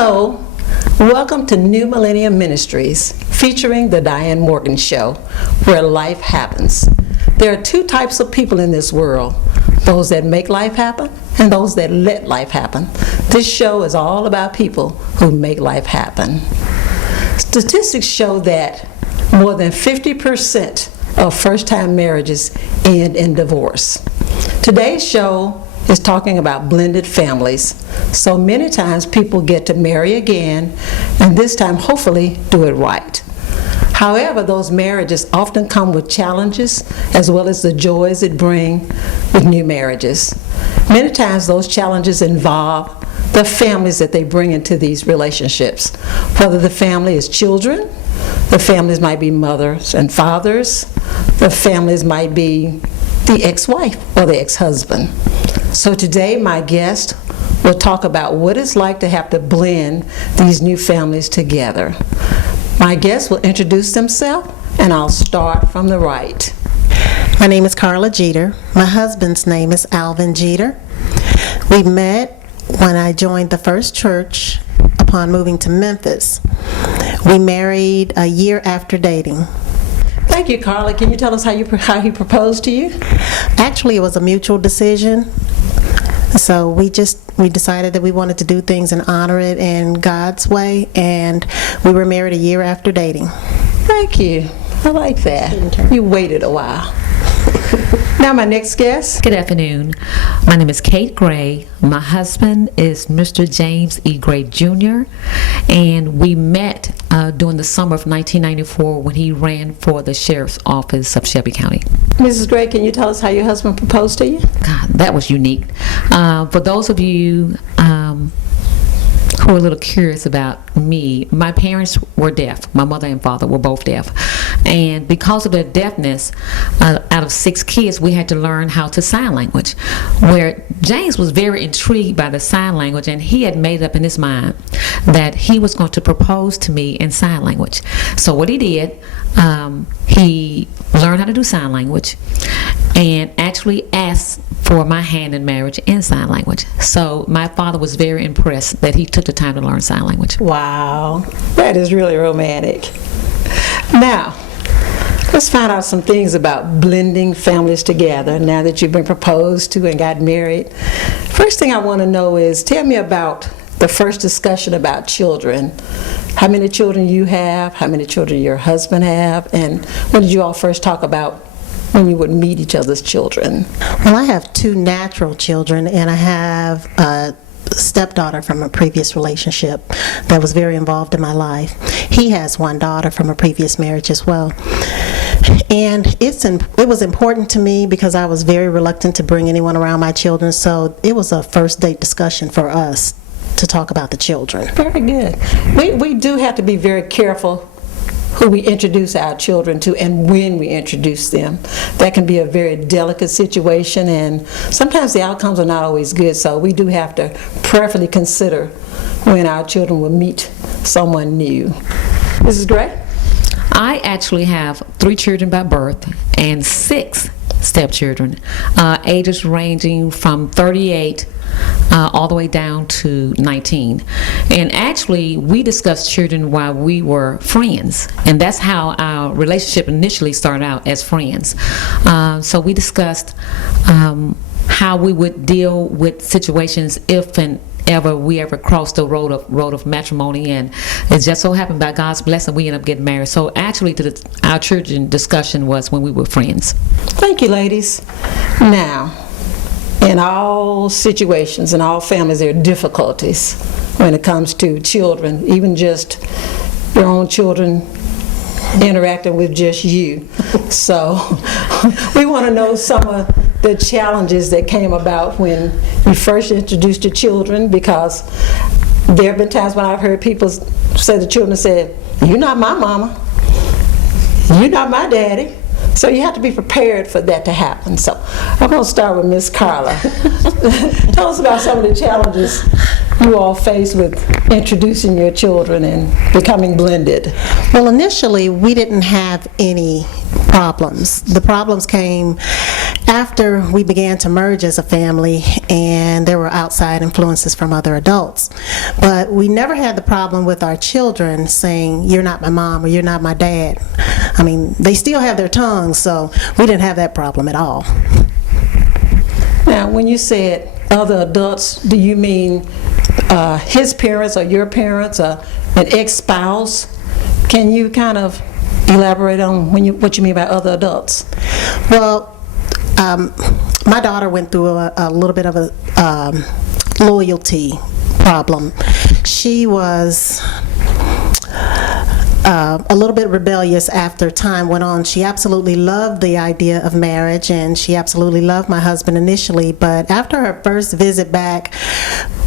Hello, welcome to New Millennium Ministries, featuring the Diann Morgan Show, where life happens. There are two types of people in this world, those that make life happen and those that let life happen. This show is all about people who make life happen. Statistics show that more than 50% of first-time marriages end in divorce. Today's show is talking about blended families. So many times people get to marry again, and this time hopefully do it right. However, those marriages often come with challenges as well as the joys it brings with new marriages. Many times those challenges involve the families that they bring into these relationships. Whether the family is children, the families might be mothers and fathers, the families might be the ex-wife or the ex-husband. So today my guest will talk about what it's like to have to blend these new families together. My guest will introduce themselves, and I'll start from the right. My name is Carla Jeter. My husband's name is Alvin Jeter. We met when I joined the first church upon moving to Memphis. We married a year after dating. Thank you, Carla. Can you tell us how he proposed to you? Actually, it was a mutual decision. So we decided that we wanted to do things and honor it in God's way, and we were married a year after dating. Thank you. I like that. You waited a while. Now my next guest. Good afternoon. My name is Kate Gray. My husband is Mr. James E. Gray Jr. And we met during the summer of 1994 when he ran for the sheriff's office of Shelby County. Mrs. Gray, can you tell us how your husband proposed to you? God, that was unique. For those of you who are a little curious about me, my parents were deaf. My mother and father were both deaf. And because of their deafness, out of 6 kids, we had to learn how to sign language. Where James was very intrigued by the sign language, and he had made up in his mind that he was going to propose to me in sign language. So what he did, he learned how to do sign language and actually asked for my hand in marriage in sign language. So my father was very impressed that he took the time to learn sign language. Wow, that is really romantic. Now, let's find out some things about blending families together now that you've been proposed to and got married. First thing I want to know is, tell me about the first discussion about children. How many children you have, how many children your husband have, and when did you all first talk about when you would meet each other's children? Well, I have 2 natural children, and I have a stepdaughter from a previous relationship that was very involved in my life. He has 1 daughter from a previous marriage as well. And it was important to me because I was very reluctant to bring anyone around my children, so it was a first date discussion for us to talk about the children. Very good. We do have to be very careful who we introduce our children to and when we introduce them. That can be a very delicate situation, and sometimes the outcomes are not always good, so we do have to prayerfully consider when our children will meet someone new. Mrs. Gray? I actually have 3 children by birth and 6 stepchildren, ages ranging from 38 all the way down to 19. And actually, we discussed children while we were friends, and that's how our relationship initially started out, as friends. So we discussed how we would deal with situations if and ever we ever crossed the road of matrimony, and it just so happened by God's blessing we ended up getting married. So actually our children discussion was when we were friends. Thank you, ladies. Now, in all situations, in all families, there are difficulties when it comes to children, even just your own children interacting with just you. So we want to know some of the challenges that came about when you first introduced your children, because there have been times when I've heard people say, the children said, "You're not my mama, you're not my daddy." So you have to be prepared for that to happen. So I'm going to start with Miss Carla. Tell us about some of the challenges you all face with introducing your children and becoming blended. Well, initially, we didn't have any problems. The problems came after we began to merge as a family, and there were outside influences from other adults. But we never had the problem with our children saying, "You're not my mom," or "You're not my dad." I mean, they still have their tongues, so we didn't have that problem at all. Now, when you said other adults, do you mean his parents or your parents or an ex-spouse? Can you kind of elaborate on what you mean by other adults? Well, my daughter went through a little bit of a loyalty problem. She was a little bit rebellious after time went on. She absolutely loved the idea of marriage, and she absolutely loved my husband initially, but after her first visit back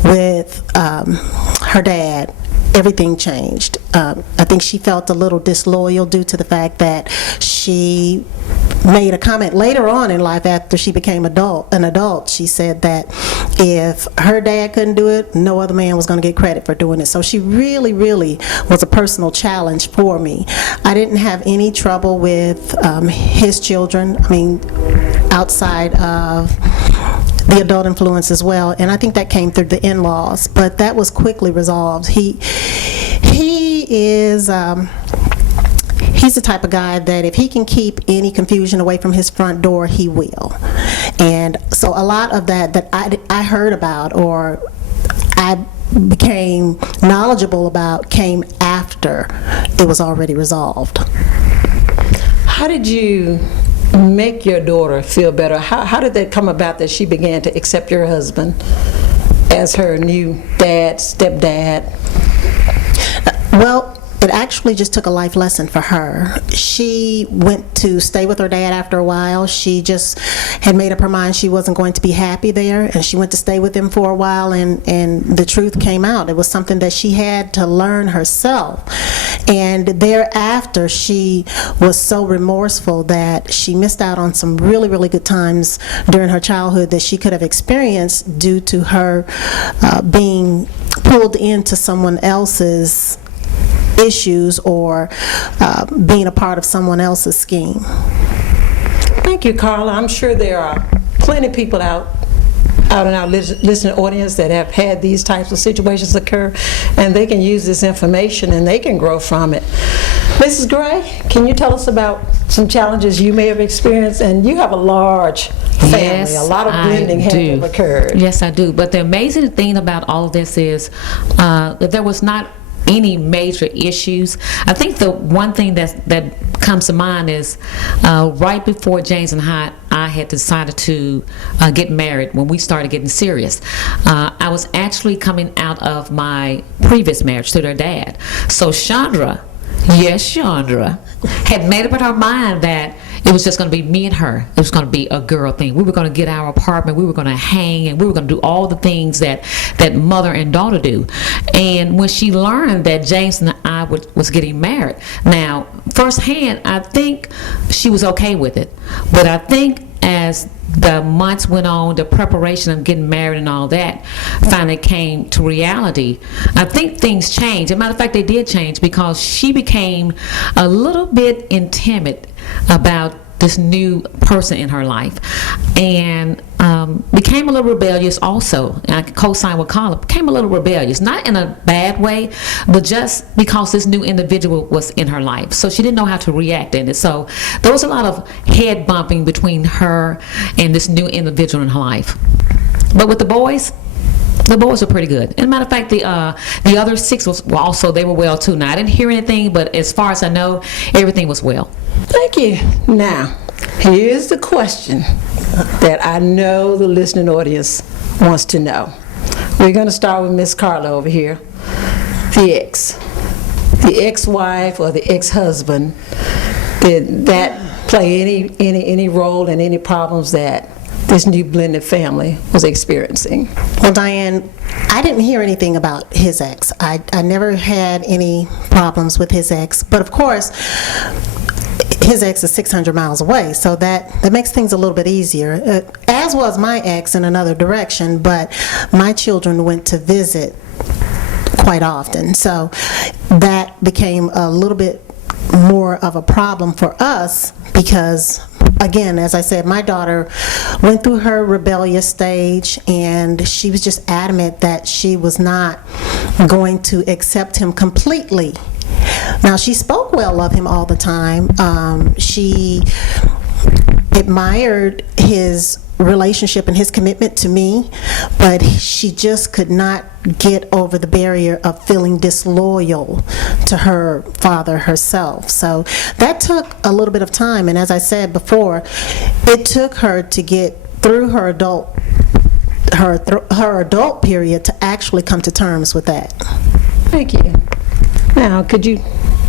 with her dad, everything changed. I think she felt a little disloyal due to the fact that she made a comment later on in life after she became an adult. She said that if her dad couldn't do it, no other man was going to get credit for doing it. So she really, really was a personal challenge for me. I didn't have any trouble with his children, I mean, outside of the adult influence as well, and I think that came through the in-laws, but that was quickly resolved. He is he's the type of guy that if he can keep any confusion away from his front door, he will. And so a lot of that I heard about or I became knowledgeable about came after it was already resolved. How did you make your daughter feel better? How did that come about that she began to accept your husband as her new dad, stepdad? Well, it actually just took a life lesson for her. She went to stay with her dad after a while. She just had made up her mind she wasn't going to be happy there, and she went to stay with him for a while, and the truth came out. It was something that she had to learn herself. And thereafter, she was so remorseful that she missed out on some really, really good times during her childhood that she could have experienced due to her being pulled into someone else's issues or being a part of someone else's scheme. Thank you, Carla. I'm sure there are plenty of people out in our listening audience that have had these types of situations occur, and they can use this information and they can grow from it. Mrs. Gray, can you tell us about some challenges you may have experienced? And you have a large family. Yes, a lot of blending had to have occurred. Yes, I do. But the amazing thing about all of this is that there was not any major issues. I think the one thing that comes to mind is right before James and I had decided to get married, when we started getting serious, I was actually coming out of my previous marriage to their dad. So Chandra, yes, Chandra, had made up in her mind that it was just going to be me and her. It was going to be a girl thing. We were going to get our apartment. We were going to hang, and we were going to do all the things that mother and daughter do. And when she learned that James and I was getting married, now, firsthand, I think she was okay with it. But I think as the months went on, the preparation of getting married and all that finally came to reality, I think things changed. As a matter of fact, they did change because she became a little bit timid about this new person in her life, and became a little rebellious also. And I could co-sign with Carla, became a little rebellious, not in a bad way, but just because this new individual was in her life. So she didn't know how to react in it. So there was a lot of head bumping between her and this new individual in her life. But with the boys are pretty good. As a matter of fact, the other 6 were also, they were well too. Now, I didn't hear anything, but as far as I know, everything was well. Thank you. Now, here's the question that I know the listening audience wants to know. We're going to start with Miss Carla over here. The ex-wife or the ex-husband, did that play any role in any problems that this new blended family was experiencing? Well, Diann, I didn't hear anything about his ex. I never had any problems with his ex, but of course, his ex is 600 miles away, so that makes things a little bit easier, as was my ex in another direction, but my children went to visit quite often, so that became a little bit more of a problem for us because again, as I said, my daughter went through her rebellious stage, and she was just adamant that she was not going to accept him completely. Now, she spoke well of him all the time. She admired his relationship and his commitment to me, but she just could not get over the barrier of feeling disloyal to her father herself. So that took a little bit of time, and as I said before, it took her to get through her adult period to actually come to terms with that. Thank you. Now, could you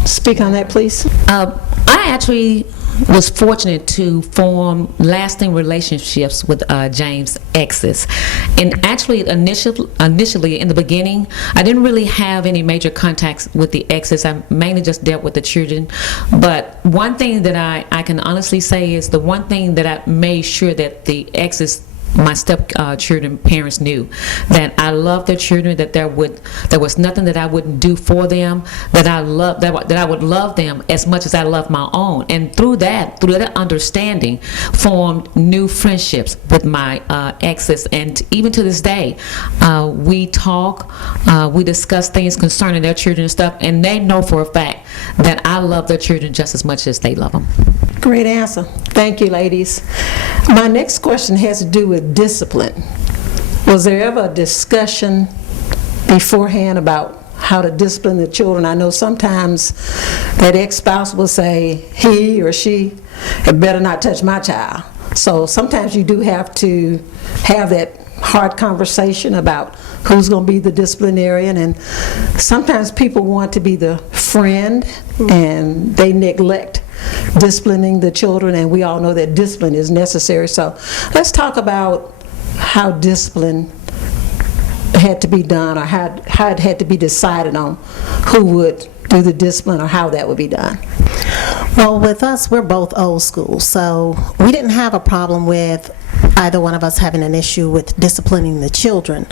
speak on that, please? I actually was fortunate to form lasting relationships with James' exes. And actually, initially, in the beginning, I didn't really have any major contacts with the exes. I mainly just dealt with the children. But one thing that I can honestly say is the one thing that I made sure that the exes, my stepchildren parents, knew that I loved their children, that there was nothing that I wouldn't do for them, that I would love them as much as I love my own. And through that understanding, formed new friendships with my exes, and even to this day, we talk, we discuss things concerning their children and stuff, and they know for a fact that I love their children just as much as they love them. Great answer. Thank you, ladies. My next question has to do with discipline. Was there ever a discussion beforehand about how to discipline the children? I know sometimes that ex-spouse will say, he or she had better not touch my child. So sometimes you do have to have that hard conversation about who's going to be the disciplinarian, and sometimes people want to be the friend and they neglect disciplining the children, and we all know that discipline is necessary. So let's talk about how discipline had to be done, or how it had to be decided on who would do the discipline or how that would be done. Well, with us, we're both old school, so we didn't have a problem with either one of us having an issue with disciplining the children.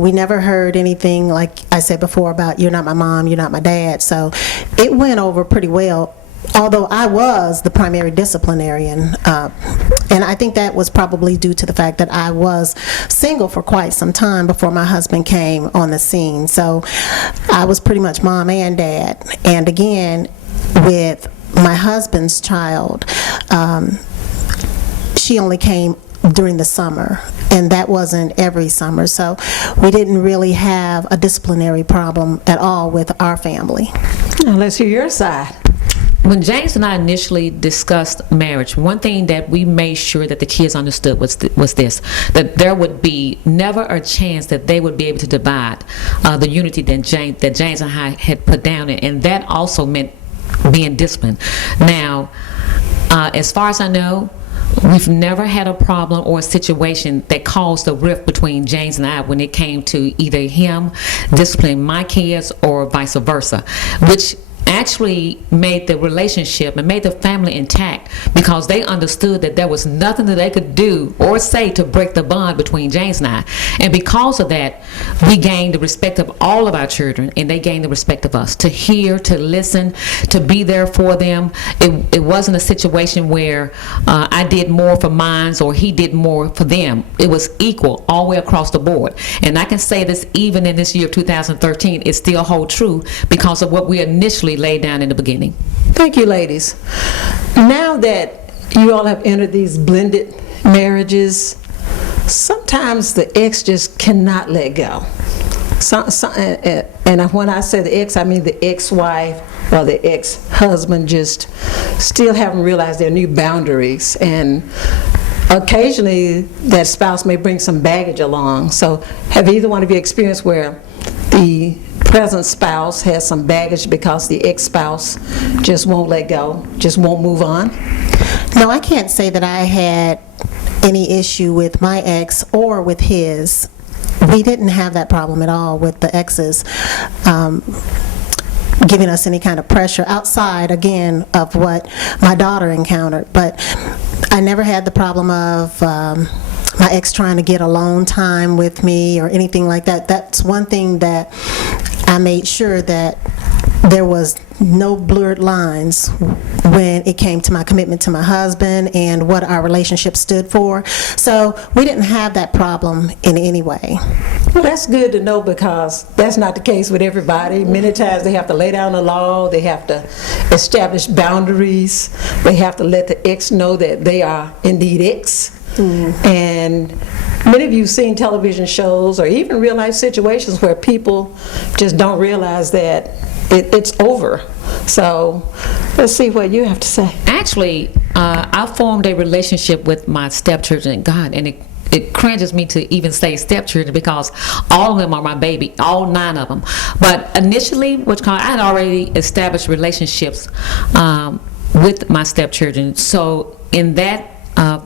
We never heard anything, like I said before, about you're not my mom, you're not my dad, so it went over pretty well. Although I was the primary disciplinarian, and I think that was probably due to the fact that I was single for quite some time before my husband came on the scene. So I was pretty much mom and dad. And again, with my husband's child, she only came during the summer, and that wasn't every summer. So we didn't really have a disciplinary problem at all with our family. Now let's hear your side. When James and I initially discussed marriage, one thing that we made sure that the kids understood was this, that there would be never a chance that they would be able to divide the unity that James and I had put down, and that also meant being disciplined. Now, as far as I know, we've never had a problem or a situation that caused a rift between James and I when it came to either him disciplining my kids or vice versa, which actually made the relationship and made the family intact, because they understood that there was nothing that they could do or say to break the bond between James and I. And because of that, we gained the respect of all of our children, and they gained the respect of us, to hear, to listen, to be there for them. It wasn't a situation where I did more for mine or he did more for them. It was equal all the way across the board. And I can say this even in this year of 2013, it still holds true because of what we initially laid down in the beginning. Thank you, ladies. Now that you all have entered these blended marriages, sometimes the ex just cannot let go. And when I say the ex, I mean the ex-wife or the ex-husband just still haven't realized their new boundaries. And occasionally that spouse may bring some baggage along. So have either one of you experienced where the present spouse has some baggage because the ex-spouse just won't let go, just won't move on? No, I can't say that I had any issue with my ex or with his. We didn't have that problem at all with the exes giving us any kind of pressure outside, again, of what my daughter encountered. But I never had the problem of my ex trying to get alone time with me or anything like that. That's one thing that I made sure that there was no blurred lines when it came to my commitment to my husband and what our relationship stood for. So we didn't have that problem in any way. Well, that's good to know, because that's not the case with everybody. Many times they have to lay down the law, they have to establish boundaries, they have to let the ex know that they are indeed ex. And many of you have seen television shows or even real life situations where people just don't realize that it's over. So let's see what you have to say. Actually, I formed a relationship with my stepchildren, God, and it cringes me to even say stepchildren, because all of them are my baby, all 9 of them. But initially, I had already established relationships with my stepchildren. So in that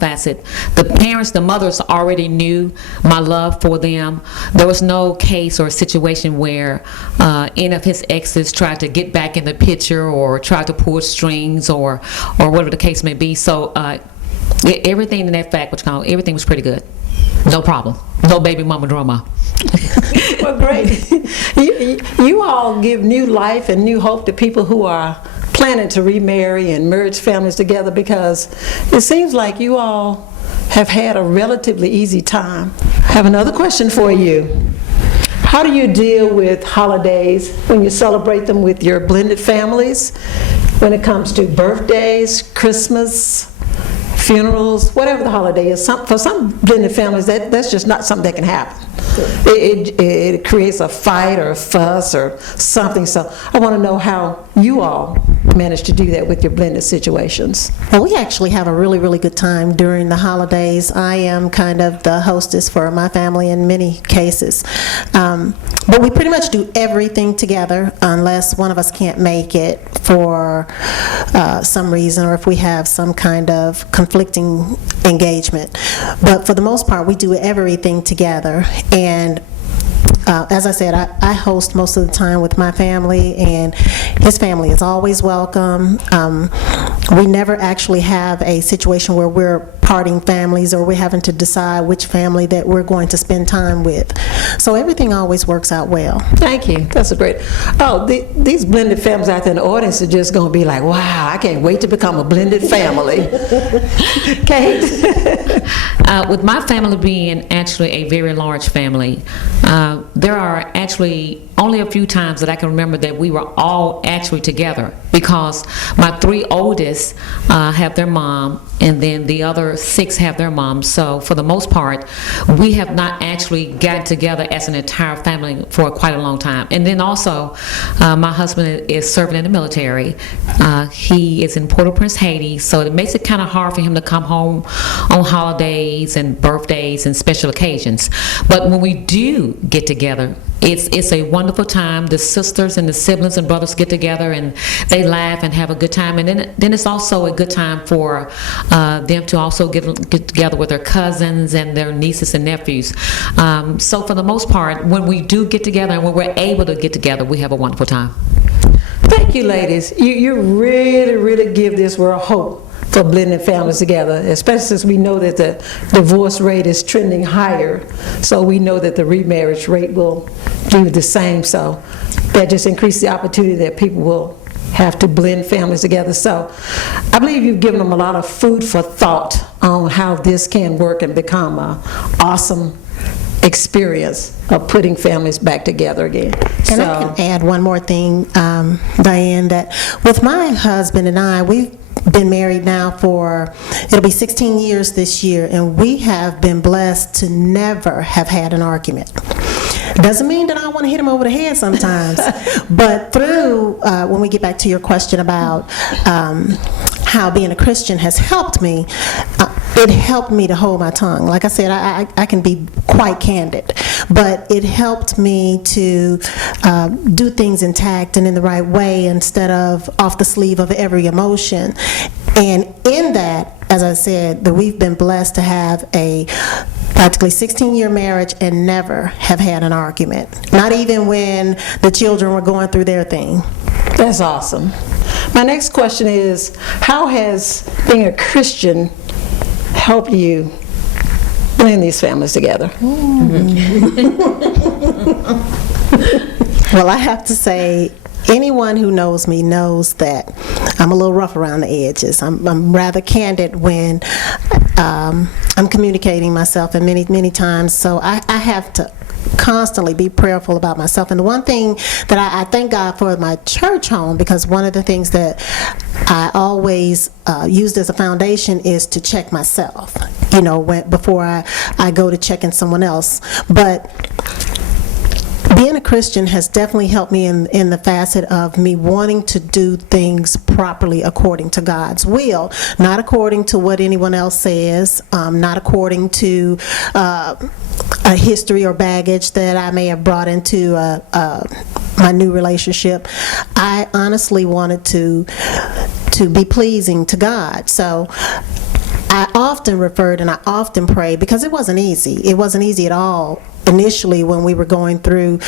facet, the mothers already knew my love for them. There was no case or situation where any of his exes tried to get back in the picture or tried to pull strings or whatever the case may be. So everything in that fact, everything was pretty good. No problem. No baby mama drama. Well, great. You all give new life and new hope to people who are planning to remarry and merge families together, because it seems like you all have had a relatively easy time. I have another question for you. How do you deal with holidays when you celebrate them with your blended families, when it comes to birthdays, Christmas, funerals, whatever the holiday is? For some blended families, that's just not something that can happen. It creates a fight or a fuss or something. So I want to know how you all manage to do that with your blended situations. Well, we actually have a really, really good time during the holidays. I am kind of the hostess for my family in many cases. But we pretty much do everything together unless one of us can't make it for some reason, or if we have some kind of conflicting engagement. But for the most part, we do everything together. And as I said, I host most of the time with my family, and his family is always welcome. We never actually have a situation where we're parting families or we're having to decide which family that we're going to spend time with. So everything always works out well. Thank you. That's a great. Oh, these blended families out there in the audience are just going to be like, wow, I can't wait to become a blended family. Kate? With my family being actually a very large family, there are actually only a few times that I can remember that we were all actually together, because my 3 oldest have their mom, and then the other 6 have their mom. So for the most part, we have not actually gotten together as an entire family for quite a long time. And then also, my husband is serving in the military. He is in Port-au-Prince, Haiti, so it makes it kind of hard for him to come home on holidays and birthdays and special occasions. But when we do get together, it's a wonderful time. The sisters and the siblings and brothers get together and they laugh and have a good time. And then it's also a good time for them to also get together with their cousins and their nieces and nephews. So for the most part, when we do get together and when we're able to get together, we have a wonderful time. Thank you, ladies. You really, really give this world hope for blending families together, especially since we know that the divorce rate is trending higher. So we know that the remarriage rate will do the same. So that just increases the opportunity that people will have to blend families together. So I believe you've given them a lot of food for thought on how this can work and become an awesome experience of putting families back together again. And I can add one more thing, Diann, that with my husband and I, we've been married now for, it'll be 16 years this year, and we have been blessed to never have had an argument. Doesn't mean that I want to hit him over the head sometimes, but through, when we get back to your question about how being a Christian has helped me, it helped me to hold my tongue. Like I said, I can be quite candid, but it helped me to do things intact and in the right way instead of off the sleeve of every emotion. And in that, as I said, that we've been blessed to have a practically 16-year marriage and never have had an argument, not even when the children were going through their thing. That's awesome. My next question is, how has being a Christian helped you blend these families together? Well, I have to say, anyone who knows me knows that I'm a little rough around the edges. I'm rather candid when I'm communicating myself, and many times, so I have to constantly be prayerful about myself. And the one thing that I thank God for my church home, because one of the things that I always used as a foundation is to check myself, before I go to checking someone else. But being a Christian has definitely helped me in the facet of me wanting to do things properly according to God's will, not according to what anyone else says, not according to a history or baggage that I may have brought into my new relationship. I honestly wanted to be pleasing to God. So I often referred and I often prayed, because it wasn't easy. It wasn't easy at all initially when we were going through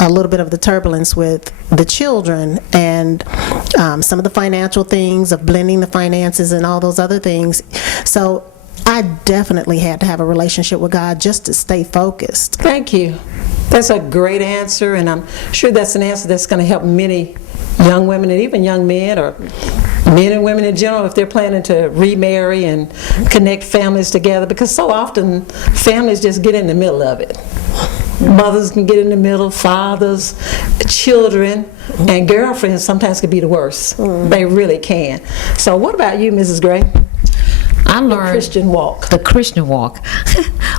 a little bit of the turbulence with the children and some of the financial things of blending the finances and all those other things. So I definitely had to have a relationship with God just to stay focused. Thank you. That's a great answer, and I'm sure that's an answer that's going to help many young women and even young men, or men and women in general, if they're planning to remarry and connect families together, because so often families just get in the middle of it. Mothers can get in the middle, fathers, children, and girlfriends sometimes can be the worst. They really can. So what about you, Mrs. Gray? I learned The Christian walk.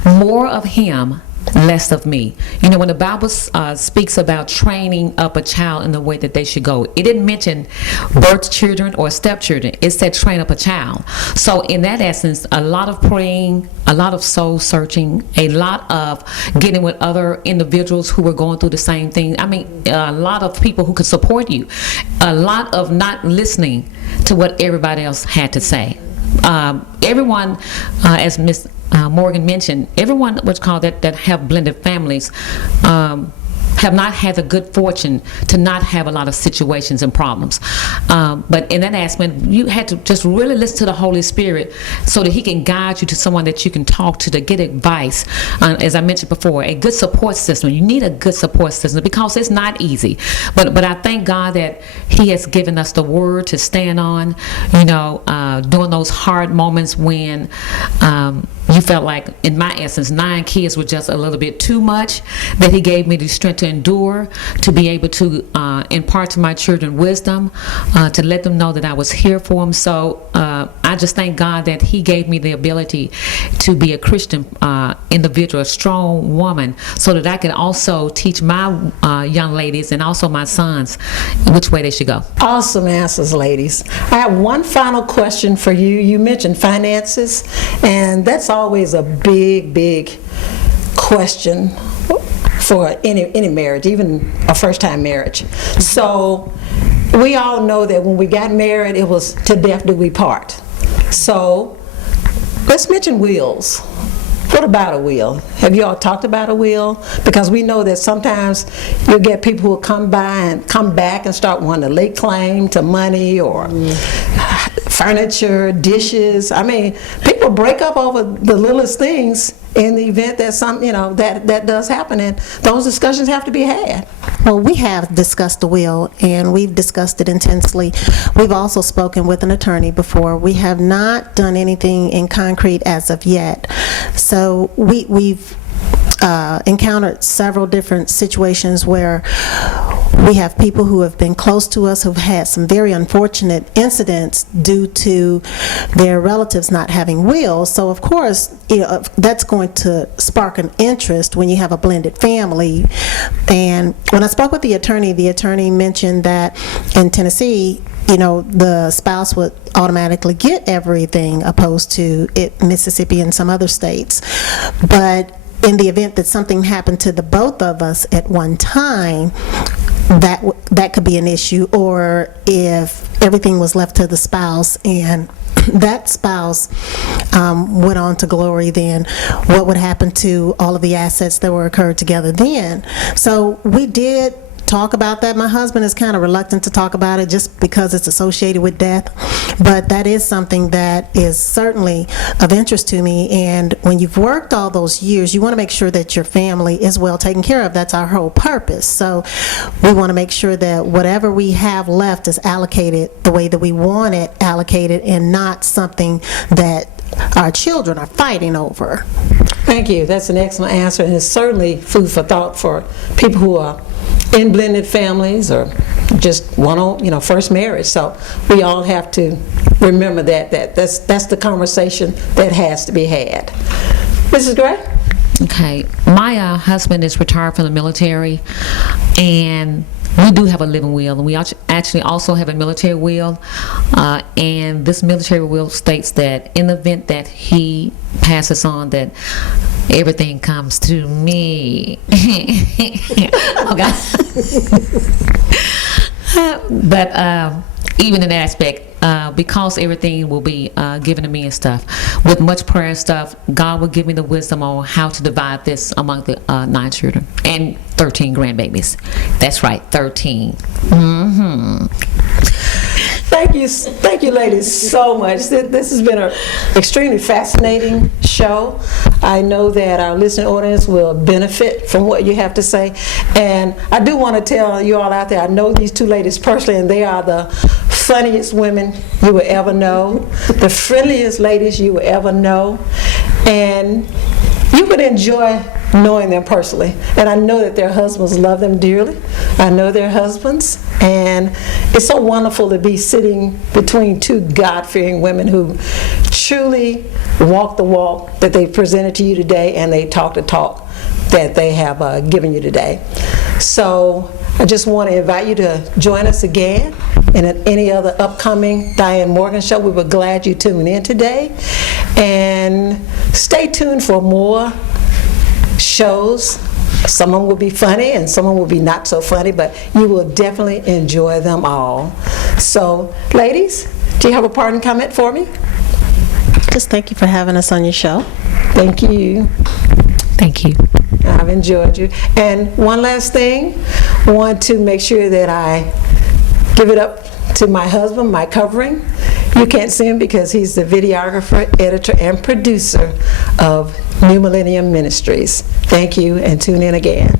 More of him, less of me. When the Bible speaks about training up a child in the way that they should go, it didn't mention birth children or stepchildren. It said train up a child. So in that essence, a lot of praying, a lot of soul searching, a lot of getting with other individuals who were going through the same thing. I mean, a lot of people who could support you. A lot of not listening to what everybody else had to say. Everyone, as Ms. Morgan mentioned, everyone what's called that have blended families have not had the good fortune to not have a lot of situations and problems. But in that aspect, you had to just really listen to the Holy Spirit so that He can guide you to someone that you can talk to get advice. As I mentioned before, a good support system. You need a good support system because it's not easy. But I thank God that He has given us the Word to stand on, during those hard moments when you felt like, in my essence, 9 kids were just a little bit too much, that He gave me the strength to endure, to be able to impart to my children wisdom, to let them know that I was here for them. So I just thank God that He gave me the ability to be a Christian individual, a strong woman, so that I can also teach my young ladies and also my sons which way they should go. Awesome answers, ladies. I have one final question for you. You mentioned finances, and that's always a big question for any marriage, even a first-time marriage. So we all know that when we got married, it was to death do we part. So let's mention wills. What about a will? Have you all talked about a will? Because we know that sometimes you'll get people who will come by and come back and start wanting to lay claim to money or furniture, dishes. I mean, people break up over the littlest things in the event that that does happen, and those discussions have to be had. Well, we have discussed the will, and we've discussed it intensely. We've also spoken with an attorney before. We have not done anything in concrete as of yet. So we've encountered several different situations where we have people who have been close to us who've had some very unfortunate incidents due to their relatives not having wills. So of course, that's going to spark an interest when you have a blended family. And when I spoke with the attorney mentioned that in Tennessee, the spouse would automatically get everything, opposed to Mississippi and some other states. But in the event that something happened to the both of us at one time, that could be an issue. Or if everything was left to the spouse and that spouse went on to glory, then what would happen to all of the assets that were occurred together then? So we did talk about that. My husband is kind of reluctant to talk about it just because it's associated with death, but that is something that is certainly of interest to me. And when you've worked all those years, you want to make sure that your family is well taken care of. That's our whole purpose. So we want to make sure that whatever we have left is allocated the way that we want it allocated, and not something that our children are fighting over. Thank you. That's an excellent answer, and it's certainly food for thought for people who are in blended families or just one on, first marriage. So we all have to remember that's the conversation that has to be had. Mrs. Gray? Okay. My husband is retired from the military, and we do have a living will, and we actually also have a military will, and this military will states that in the event that he passes on, that everything comes to me. Okay. But even in that aspect, because everything will be given to me and stuff, with much prayer and stuff, God will give me the wisdom on how to divide this among the 9 children and 13 grandbabies. That's right, 13. Mm-hmm. Thank you, ladies, so much. This has been an extremely fascinating show. I know that our listening audience will benefit from what you have to say. And I do want to tell you all out there, I know these two ladies personally, and they are the funniest women you will ever know, the friendliest ladies you will ever know. And you would enjoy knowing them personally. And I know that their husbands love them dearly. I know their husbands. And it's so wonderful to be sitting between two God-fearing women who truly walk the walk that they presented to you today, and they talk the talk that they have given you today. So I just want to invite you to join us again in any other upcoming Diann Morgan show. We were glad you tuned in today. And stay tuned for more shows. Some of them will be funny and some of them will be not so funny, but you will definitely enjoy them all. So, ladies, do you have a parting comment for me? Just thank you for having us on your show. Thank you. Thank you. I've enjoyed you. And one last thing, I want to make sure that I give it up to my husband, my covering. You can't see him because he's the videographer, editor, and producer of New Millennium Ministries. Thank you, and tune in again.